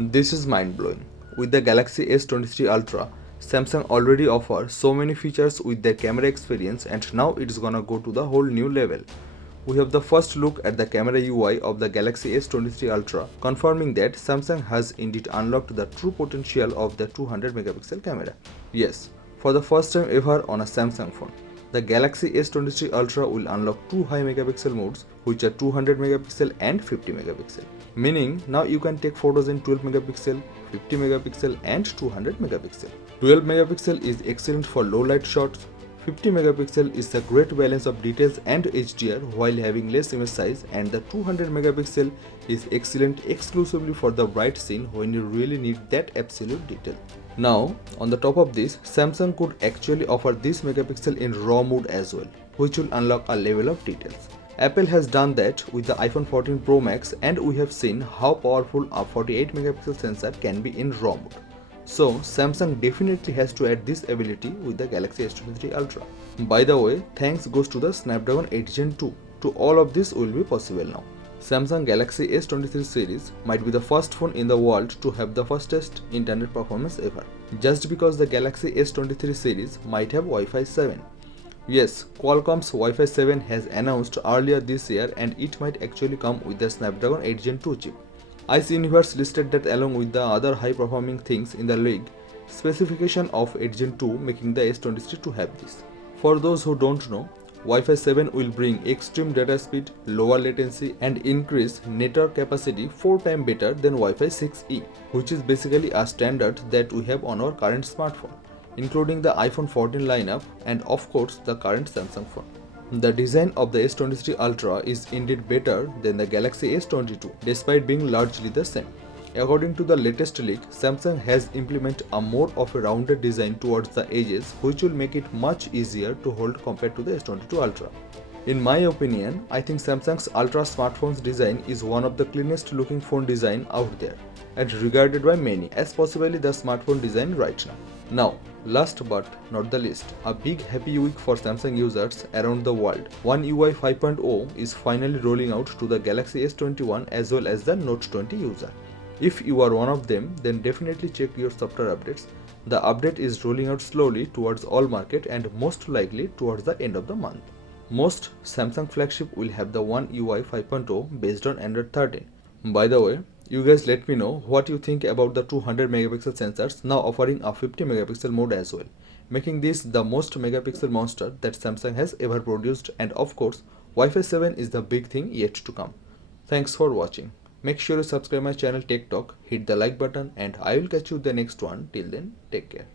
This is mind-blowing. With the Galaxy S23 Ultra, Samsung already offers so many features with their camera experience, and now it's gonna go to the whole new level. We have the first look at the camera UI of the Galaxy S23 Ultra, confirming that Samsung has indeed unlocked the true potential of the 200 megapixel camera. Yes, for the first time ever on a Samsung phone, the Galaxy S23 Ultra will unlock two high megapixel modes, which are 200 megapixel and 50 megapixel. Meaning now you can take photos in 12 megapixel, 50 megapixel and 200 megapixel. 12 megapixel is excellent for low light shots. 50 megapixel is a great balance of details and HDR while having less image size, and the 200 megapixel is excellent exclusively for the bright scene when you really need that absolute detail. Now, on the top of this, Samsung could actually offer this megapixel in RAW mode as well, which will unlock a level of details. Apple has done that with the iPhone 14 Pro Max, and we have seen how powerful a 48 megapixel sensor can be in RAW mode. So Samsung definitely has to add this ability with the Galaxy S23 Ultra. By the way, thanks goes to the Snapdragon 8 Gen 2. To all of this will be possible now. Samsung Galaxy S23 series might be the first phone in the world to have the fastest internet performance ever, just because the Galaxy S23 series might have Wi-Fi 7. Yes, Qualcomm's Wi-Fi 7 has announced earlier this year, and it might actually come with the Snapdragon 8 Gen 2 chip. Ice Universe listed that along with the other high-performing things in the league, specification of 8 Gen 2 making the S23 to have this. For those who don't know, Wi-Fi 7 will bring extreme data speed, lower latency and increase network capacity 4 times better than Wi-Fi 6E, which is basically a standard that we have on our current smartphone, including the iPhone 14 lineup and of course the current Samsung phone. The design of the S23 Ultra is indeed better than the Galaxy S22, despite being largely the same. According to the latest leak, Samsung has implemented a more of a rounded design towards the edges, which will make it much easier to hold compared to the S22 Ultra. In my opinion, I think Samsung's Ultra smartphone's design is one of the cleanest looking phone design out there, and regarded by many as possibly the smartphone design right now. Now, last but not the least, a big happy week for Samsung users around the world. One UI 5.0 is finally rolling out to the Galaxy S21 as well as the Note 20 user. If you are one of them, then definitely check your software updates. The update is rolling out slowly towards all market and most likely towards the end of the month. Most Samsung flagship will have the One UI 5.0 based on Android 13. By the way, you guys let me know what you think about the 200 megapixel sensors now offering a 50 megapixel mode as well, making this the most megapixel monster that Samsung has ever produced, and of course Wi-Fi 7 is the big thing yet to come. Thanks for watching. Make sure you subscribe my channel Tech Talk, hit the like button, and I will catch you in the next one. Till then, take care.